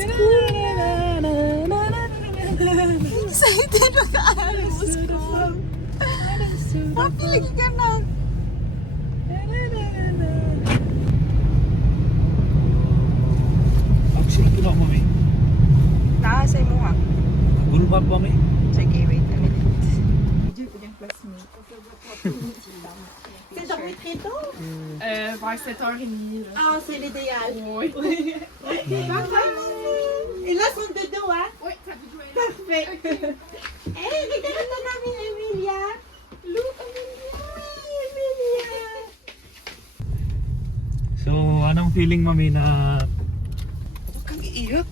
school. Excited mag-aaral mo school. Happy lagi ka na. Actually, ito na, mami. Nakasay mo ha. Gulbab, mami. Sige, wait a minute. Diyo ko yung classmate. C'est dans le créneau? Vers 7h30. Ah, c'est l'idéal. Oui. Et là, sont de dos, hein? Oui, ça peut jouer. Parfait. Hey, regarde ton amie Emilia. Look, Emilia. So, anong feeling, mami, na... Huwag kang iiyak.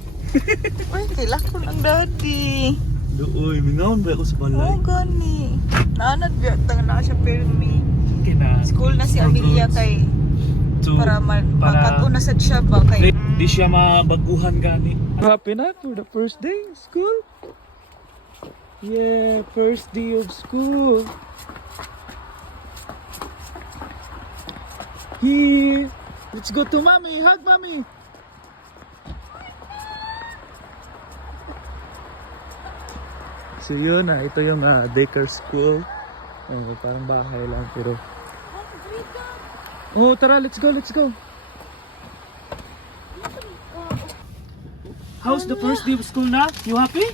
Uy, kailan ko ng daddy. Uy, mingaon ba ako sa balay? Oo, gani. Naanad biya, tanga na siya permi. Okay na. School na si Amelia kay So, para makatuna sa siya ba kay di siya mabaguhan gani. Happy na for the first day of school. Yeah, first day of school. Here, let's go to mommy. Hug mommy. So yun na, ito yung daycare school. Parang bahay lang pero. Oh, tara, let's go, let's go. How's the first day of school na? You happy?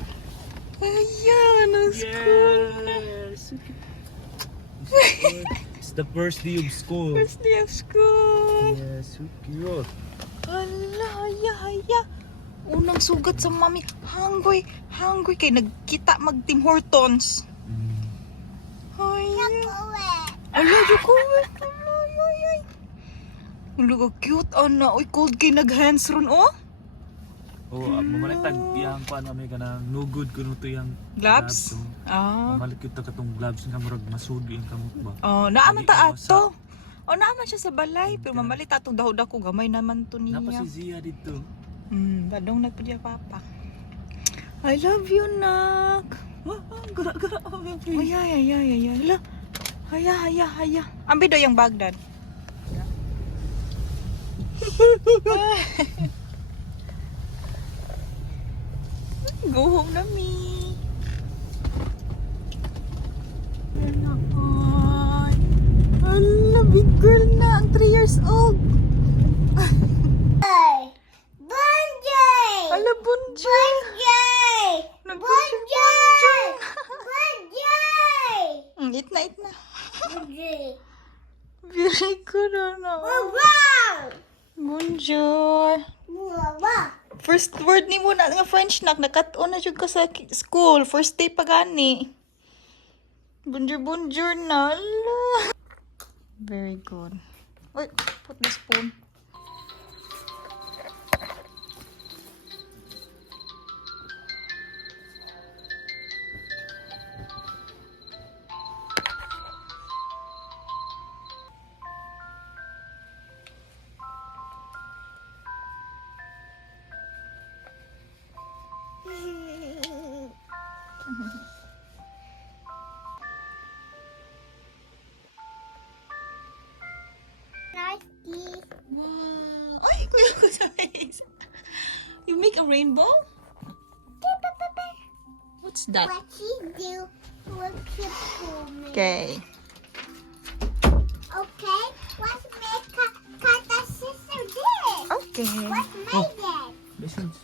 ayan ang school. Yes. It's the first day of school. First day of school. Yes, so cute. Hala, haya. Unang sugat sa mami. Hungry kay nagkita mag Tim Hortons. Haya. Ala, Jokowe. Ay. Ulaga cute, ana. Uy, cold kay nag-hands ron, oh. Oh, mamalatag yang pa na may kanang no good kuno to yang Gloves? Ah. Mamalit kita katong gloves nga murag masud yung kamot ba. Oh, naaman Hindi ta umasa. ato. Oh, naaman siya sa balay. Pero mamalit ato daw ko gamay naman to Napa niya. si Zia dito. Badong nagpadya papa. I love you, nak. Gara-gara. Ay. Hala. Haya. Ambi daw yung Baghdad. Go home na me. Hala, big girl na. Ang 3 years old. Hala, bunjay. Eat na. Very good, ano. Bonjour. First word ni mo na nga French nak nakat-on na jud ka sa school. First day pa gani. Bonjour na. Ala. Very good. Wait, put the spoon. Wow. Ay, kuya ko sa face. You make a rainbow? What's that? What you do, what you pull me. Okay. Okay, let's make a cut the scissor this. Okay. What made it? Lessons.